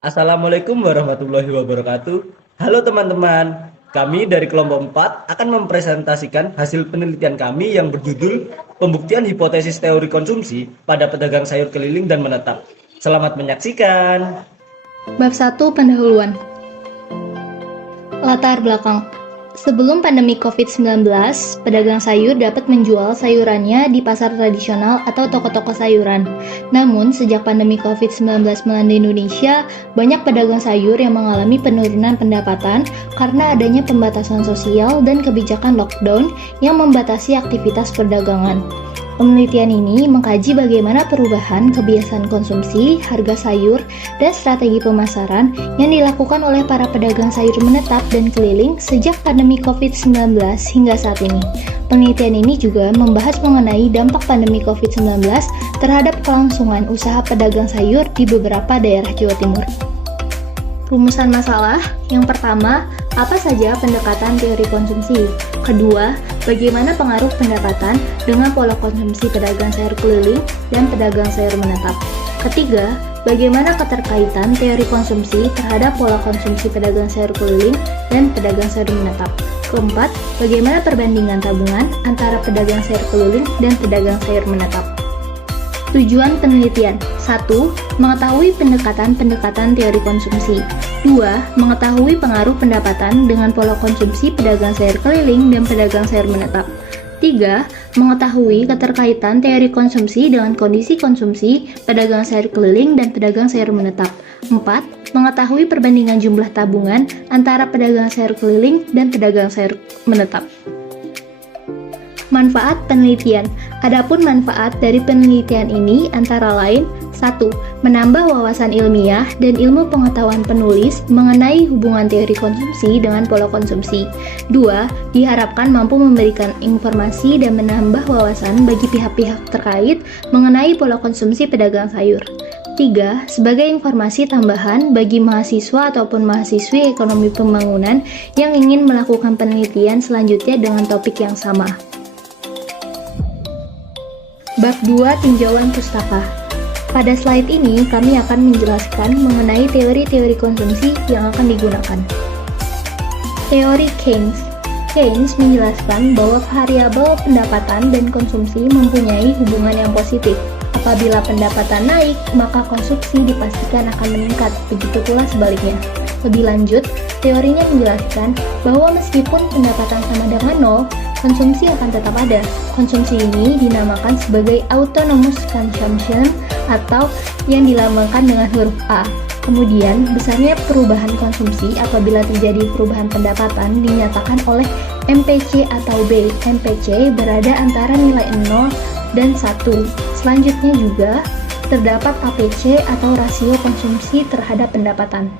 Assalamualaikum warahmatullahi wabarakatuh. Halo teman-teman, kami dari kelompok 4 akan mempresentasikan hasil penelitian kami yang berjudul Pembuktian Hipotesis Teori Konsumsi pada Pedagang Sayur Keliling dan Menetap. Selamat menyaksikan. Bab 1 Pendahuluan. Latar belakang. Sebelum pandemi COVID-19, pedagang sayur dapat menjual sayurannya di pasar tradisional atau toko-toko sayuran. Namun, sejak pandemi COVID-19 melanda Indonesia, banyak pedagang sayur yang mengalami penurunan pendapatan karena adanya pembatasan sosial dan kebijakan lockdown yang membatasi aktivitas perdagangan. Penelitian ini mengkaji bagaimana perubahan kebiasaan konsumsi, harga sayur, dan strategi pemasaran yang dilakukan oleh para pedagang sayur menetap dan keliling sejak pandemi COVID-19 hingga saat ini. Penelitian ini juga membahas mengenai dampak pandemi COVID-19 terhadap kelangsungan usaha pedagang sayur di beberapa daerah Jawa Timur. Rumusan masalah. Yang pertama, apa saja pendekatan teori konsumsi? Kedua, bagaimana pengaruh pendapatan dengan pola konsumsi pedagang sayur keliling dan pedagang sayur menetap? Ketiga, bagaimana keterkaitan teori konsumsi terhadap pola konsumsi pedagang sayur keliling dan pedagang sayur menetap? Keempat, bagaimana perbandingan tabungan antara pedagang sayur keliling dan pedagang sayur menetap? Tujuan penelitian. 1. Mengetahui pendekatan-pendekatan teori konsumsi. 2. Mengetahui pengaruh pendapatan dengan pola konsumsi pedagang sayur keliling dan pedagang sayur menetap. 3. Mengetahui keterkaitan teori konsumsi dengan kondisi konsumsi pedagang sayur keliling dan pedagang sayur menetap. 4. Mengetahui perbandingan jumlah tabungan antara pedagang sayur keliling dan pedagang sayur menetap. Manfaat penelitian. Adapun manfaat dari penelitian ini antara lain: 1. Menambah wawasan ilmiah dan ilmu pengetahuan penulis mengenai hubungan teori konsumsi dengan pola konsumsi. 2. Diharapkan mampu memberikan informasi dan menambah wawasan bagi pihak-pihak terkait mengenai pola konsumsi pedagang sayur. 3. Sebagai informasi tambahan bagi mahasiswa ataupun mahasiswi ekonomi pembangunan yang ingin melakukan penelitian selanjutnya dengan topik yang sama. Bab 2 Tinjauan Pustaka. Pada slide ini, kami akan menjelaskan mengenai teori-teori konsumsi yang akan digunakan. Teori Keynes. Keynes menjelaskan bahwa variabel pendapatan dan konsumsi mempunyai hubungan yang positif. Apabila pendapatan naik, maka konsumsi dipastikan akan meningkat, begitu pula sebaliknya. Lebih lanjut, teorinya menjelaskan bahwa meskipun pendapatan sama dengan nol, konsumsi akan tetap ada. Konsumsi ini dinamakan sebagai autonomous consumption atau yang dilambangkan dengan huruf A. Kemudian, besarnya perubahan konsumsi apabila terjadi perubahan pendapatan dinyatakan oleh MPC atau B. MPC berada antara nilai 0 dan 1. Selanjutnya juga, terdapat APC atau rasio konsumsi terhadap pendapatan.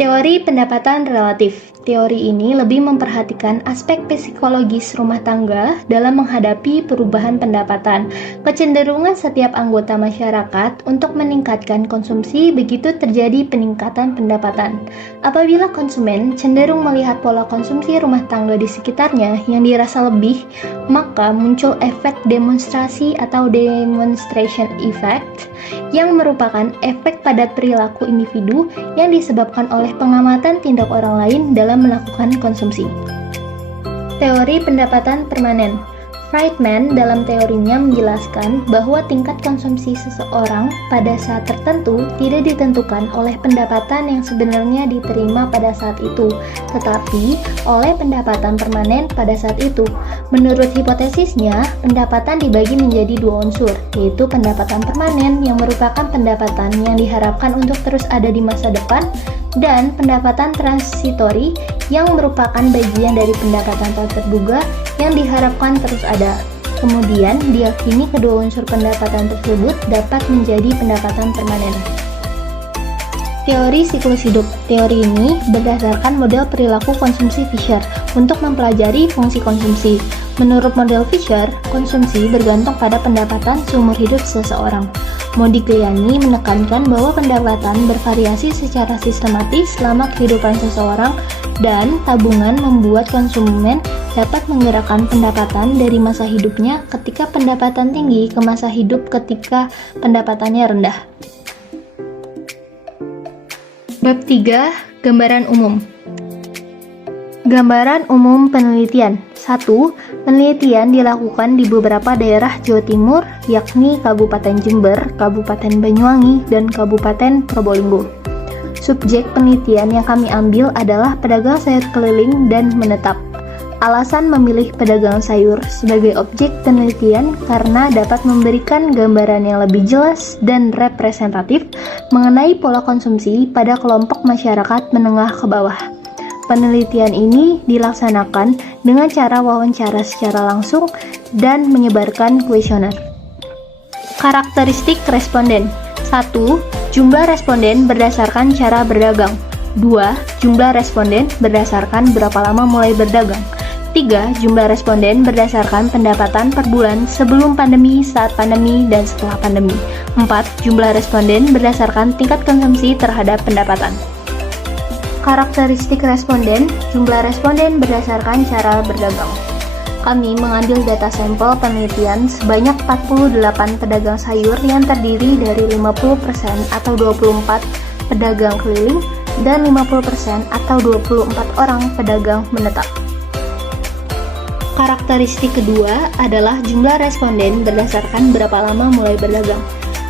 Teori pendapatan relatif. Teori ini lebih memperhatikan aspek psikologis rumah tangga dalam menghadapi perubahan pendapatan. Kecenderungan setiap anggota masyarakat untuk meningkatkan konsumsi begitu terjadi peningkatan pendapatan. Apabila konsumen cenderung melihat pola konsumsi rumah tangga di sekitarnya yang dirasa lebih, maka muncul efek demonstrasi atau demonstration effect yang merupakan efek pada perilaku individu yang disebabkan oleh pengamatan tindak orang lain dalam melakukan konsumsi. Teori pendapatan permanen. Friedman dalam teorinya menjelaskan bahwa tingkat konsumsi seseorang pada saat tertentu tidak ditentukan oleh pendapatan yang sebenarnya diterima pada saat itu, tetapi oleh pendapatan permanen pada saat itu. Menurut hipotesisnya, pendapatan dibagi menjadi dua unsur, yaitu pendapatan permanen yang merupakan pendapatan yang diharapkan untuk terus ada di masa depan, dan pendapatan transitori yang merupakan bagian dari pendapatan tak terduga yang diharapkan terus ada. Kemudian, diyakini kedua unsur pendapatan tersebut dapat menjadi pendapatan permanen. Teori siklus hidup. Teori ini berdasarkan model perilaku konsumsi Fisher untuk mempelajari fungsi konsumsi. Menurut model Fisher, konsumsi bergantung pada pendapatan seumur hidup seseorang. Modigliani menekankan bahwa pendapatan bervariasi secara sistematis selama kehidupan seseorang dan tabungan membuat konsumen dapat menggerakkan pendapatan dari masa hidupnya ketika pendapatan tinggi ke masa hidup ketika pendapatannya rendah. Bab 3. Gambaran umum. Gambaran umum penelitian. 1. Penelitian dilakukan di beberapa daerah Jawa Timur, yakni Kabupaten Jember, Kabupaten Banyuwangi, dan Kabupaten Probolinggo. Subjek penelitian yang kami ambil adalah pedagang sayur keliling dan menetap. Alasan memilih pedagang sayur sebagai objek penelitian karena dapat memberikan gambaran yang lebih jelas dan representatif mengenai pola konsumsi pada kelompok masyarakat menengah ke bawah. Penelitian ini dilaksanakan dengan cara wawancara secara langsung dan menyebarkan kuesioner. Karakteristik responden. 1. Jumlah responden berdasarkan cara berdagang. 2. Jumlah responden berdasarkan berapa lama mulai berdagang. 3. Jumlah responden berdasarkan pendapatan per bulan sebelum pandemi, saat pandemi, dan setelah pandemi. 4. Jumlah responden berdasarkan tingkat konsumsi terhadap pendapatan. Karakteristik responden, jumlah responden berdasarkan cara berdagang. Kami mengambil data sampel penelitian sebanyak 48 pedagang sayur yang terdiri dari 50% atau 24 pedagang keliling dan 50% atau 24 orang pedagang menetap. Karakteristik kedua adalah jumlah responden berdasarkan berapa lama mulai berdagang.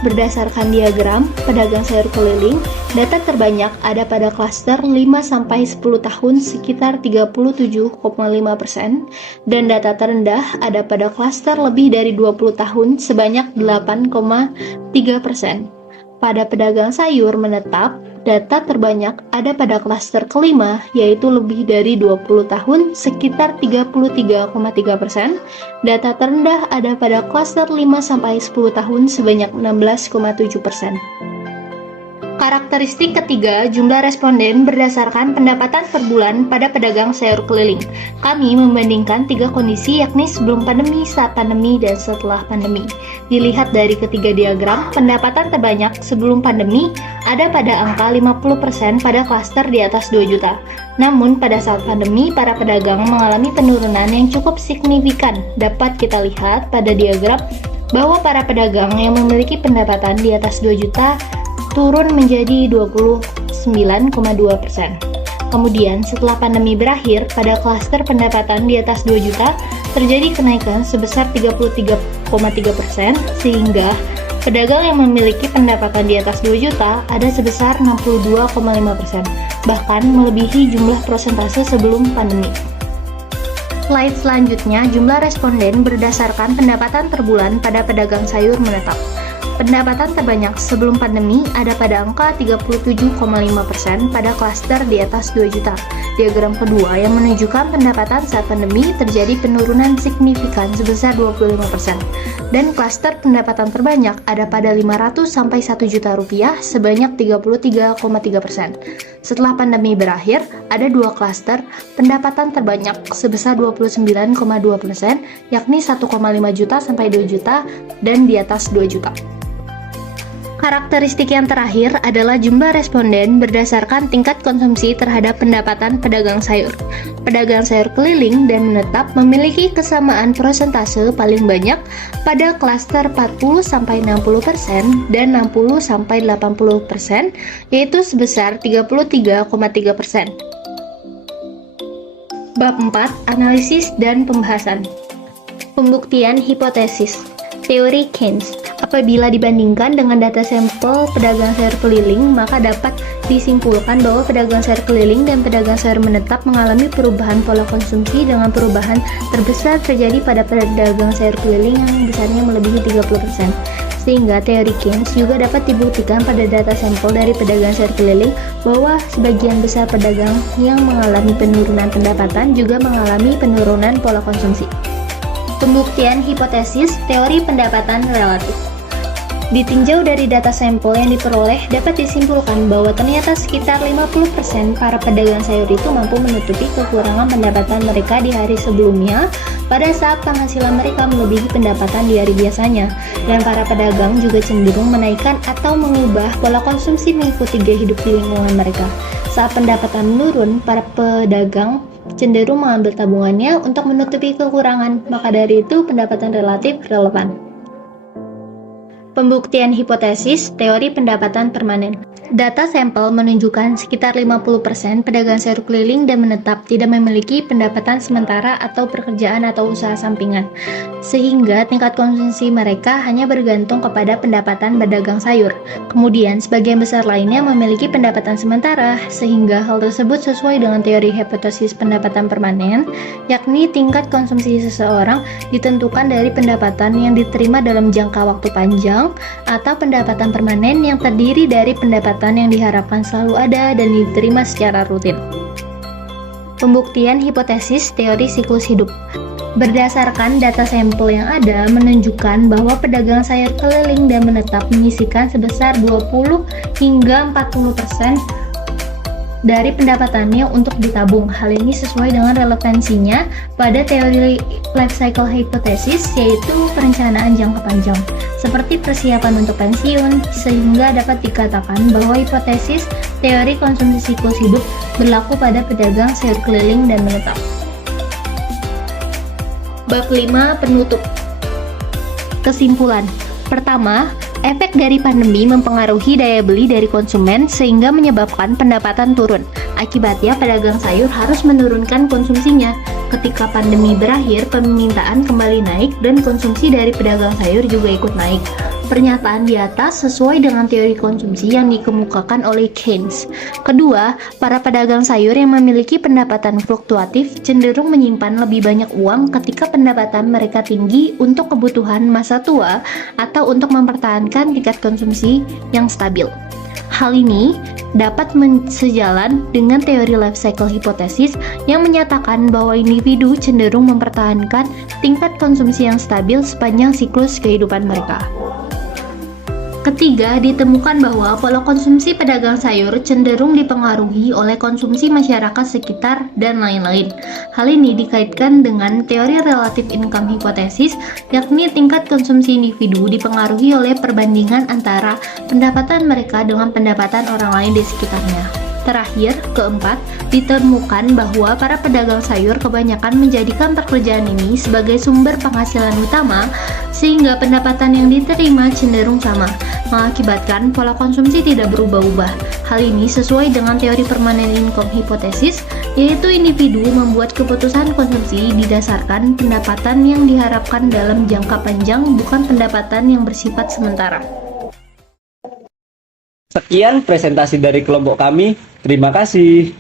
Berdasarkan diagram pedagang sayur keliling, data terbanyak ada pada klaster 5-10 tahun sekitar 37,5% dan data terendah ada pada klaster lebih dari 20 tahun sebanyak 8,3%. Pada pedagang sayur menetap, data terbanyak ada pada klaster kelima, yaitu lebih dari 20 tahun, sekitar 33,3%. Data terendah ada pada klaster 5-10 tahun, sebanyak 16,7%. Karakteristik ketiga, jumlah responden berdasarkan pendapatan per bulan pada pedagang sayur keliling. Kami membandingkan 3 kondisi, yakni sebelum pandemi, saat pandemi, dan setelah pandemi. Dilihat dari ketiga diagram, pendapatan terbanyak sebelum pandemi ada pada angka 50% pada klaster di atas 2 juta. Namun pada saat pandemi, para pedagang mengalami penurunan yang cukup signifikan. Dapat kita lihat pada diagram bahwa para pedagang yang memiliki pendapatan di atas 2 juta turun menjadi 29,2%. Kemudian setelah pandemi berakhir, pada klaster pendapatan di atas 2 juta terjadi kenaikan sebesar 33,3%, sehingga pedagang yang memiliki pendapatan di atas 2 juta ada sebesar 62,5%, bahkan melebihi jumlah persentase sebelum pandemi. Slide selanjutnya, jumlah responden berdasarkan pendapatan per bulan pada pedagang sayur menetap. Pendapatan terbanyak sebelum pandemi ada pada angka 37,5% pada klaster di atas 2 juta. Diagram kedua yang menunjukkan pendapatan saat pandemi terjadi penurunan signifikan sebesar 25%. Dan klaster pendapatan terbanyak ada pada 500 sampai 1 juta rupiah sebanyak 33,3%. Setelah pandemi berakhir, ada 2 klaster pendapatan terbanyak sebesar 29,2%, yakni 1,5 juta sampai 2 juta dan di atas 2 juta. Karakteristik yang terakhir adalah jumlah responden berdasarkan tingkat konsumsi terhadap pendapatan pedagang sayur. Pedagang sayur keliling dan menetap memiliki kesamaan persentase paling banyak pada klaster 40-60% dan 60-80%, yaitu sebesar 33,3%. Bab 4. Analisis dan pembahasan. Pembuktian hipotesis. Teori Keynes. Apabila dibandingkan dengan data sampel pedagang sayur keliling, maka dapat disimpulkan bahwa pedagang sayur keliling dan pedagang sayur menetap mengalami perubahan pola konsumsi dengan perubahan terbesar terjadi pada pedagang sayur keliling yang besarnya melebihi 30%. Sehingga teori Keynes juga dapat dibuktikan pada data sampel dari pedagang sayur keliling bahwa sebagian besar pedagang yang mengalami penurunan pendapatan juga mengalami penurunan pola konsumsi. Pembuktian hipotesis teori pendapatan relatif. Ditinjau dari data sampel yang diperoleh, dapat disimpulkan bahwa ternyata sekitar 50% para pedagang sayur itu mampu menutupi kekurangan pendapatan mereka di hari sebelumnya pada saat penghasilan mereka melebihi pendapatan di hari biasanya, dan para pedagang juga cenderung menaikkan atau mengubah pola konsumsi mengikuti gaya hidup di lingkungan mereka. Saat pendapatan menurun, para pedagang cenderung mengambil tabungannya untuk menutupi kekurangan, maka dari itu pendapatan relatif relevan. Pembuktian hipotesis teori pendapatan permanen. Data sampel menunjukkan sekitar 50% pedagang sayur keliling dan menetap tidak memiliki pendapatan sementara atau pekerjaan atau usaha sampingan, sehingga tingkat konsumsi mereka hanya bergantung kepada pendapatan pedagang sayur. Kemudian, sebagian besar lainnya memiliki pendapatan sementara, sehingga hal tersebut sesuai dengan teori hipotesis pendapatan permanen, yakni tingkat konsumsi seseorang ditentukan dari pendapatan yang diterima dalam jangka waktu panjang atau pendapatan permanen yang terdiri dari pendapatan yang diharapkan selalu ada dan diterima secara rutin. Pembuktian hipotesis teori siklus hidup. Berdasarkan data sampel yang ada menunjukkan bahwa pedagang sayur keliling dan menetap menyisihkan sebesar 20 hingga 40% dari pendapatannya untuk ditabung. Hal ini sesuai dengan relevansinya pada teori life cycle hypothesis, yaitu perencanaan jangka panjang, seperti persiapan untuk pensiun, sehingga dapat dikatakan bahwa hipotesis teori konsumsi siklus hidup berlaku pada pedagang sayur keliling dan menetap. Bab 5 penutup. Kesimpulan. Pertama, efek dari pandemi mempengaruhi daya beli dari konsumen sehingga menyebabkan pendapatan turun. Akibatnya, pedagang sayur harus menurunkan konsumsinya. Ketika pandemi berakhir, permintaan kembali naik dan konsumsi dari pedagang sayur juga ikut naik. Pernyataan di atas sesuai dengan teori konsumsi yang dikemukakan oleh Keynes. Kedua, para pedagang sayur yang memiliki pendapatan fluktuatif cenderung menyimpan lebih banyak uang ketika pendapatan mereka tinggi untuk kebutuhan masa tua atau untuk mempertahankan tingkat konsumsi yang stabil. Hal ini dapat sejalan dengan teori life cycle hypothesis yang menyatakan bahwa individu cenderung mempertahankan tingkat konsumsi yang stabil sepanjang siklus kehidupan mereka. Ketiga, ditemukan bahwa pola konsumsi pedagang sayur cenderung dipengaruhi oleh konsumsi masyarakat sekitar dan lain-lain. Hal ini dikaitkan dengan teori relative income hypothesis, yakni tingkat konsumsi individu dipengaruhi oleh perbandingan antara pendapatan mereka dengan pendapatan orang lain di sekitarnya. Terakhir, keempat, ditemukan bahwa para pedagang sayur kebanyakan menjadikan pekerjaan ini sebagai sumber penghasilan utama, sehingga pendapatan yang diterima cenderung sama, mengakibatkan pola konsumsi tidak berubah-ubah. Hal ini sesuai dengan teori permanent income hypothesis, yaitu individu membuat keputusan konsumsi didasarkan pendapatan yang diharapkan dalam jangka panjang, bukan pendapatan yang bersifat sementara. Sekian presentasi dari kelompok kami. Terima kasih.